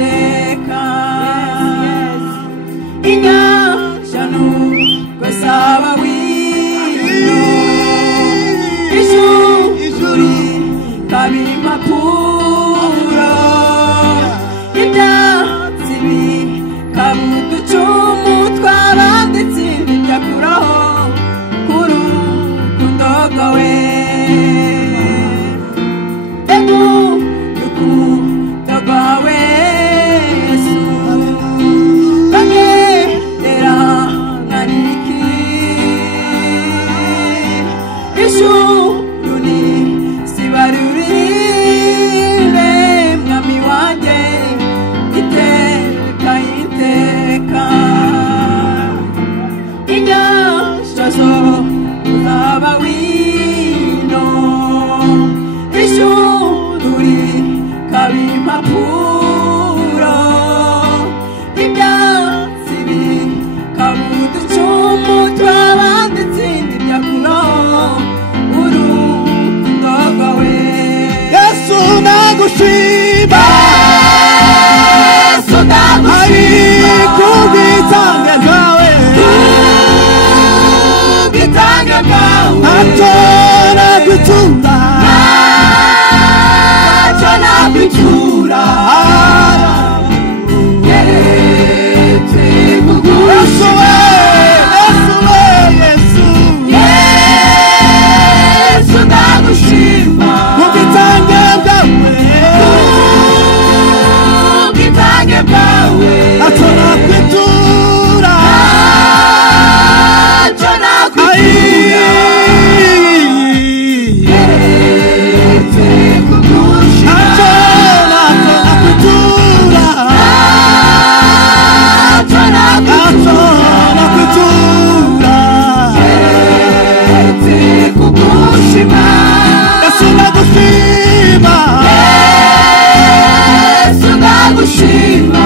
iteka inyanja nubwo zaba wino ijuru rikaba impapuro ibyatsi bikaba uducumu tw'abanditsi ntibyakuraho k'urukundo rwawe urukundo rwawe Yesu bangerera nkariki ijuru nisibarurire mwami wanjye iteka iteka inyanja zo uzaba wino ijuru rikaba impapuro ibyatsi bikaba uducumu tw'abanditsi ntibyakuraho urukundo rwawe Yesu nagushima Yesu ndagushima kubwitange bwawe ubwitange bwawe ntacyo nakwitura ntacyo nakwitura keretse kugushima Yesu ndagushima ubwitange bwawe ubwitange bwawe ntacyo nakwitura ntacyo nakwitura keretse kugushima ntacyo nakwitura ntacyo nakwitura keretse kugushima Yesu nagushima Yesu ndagushima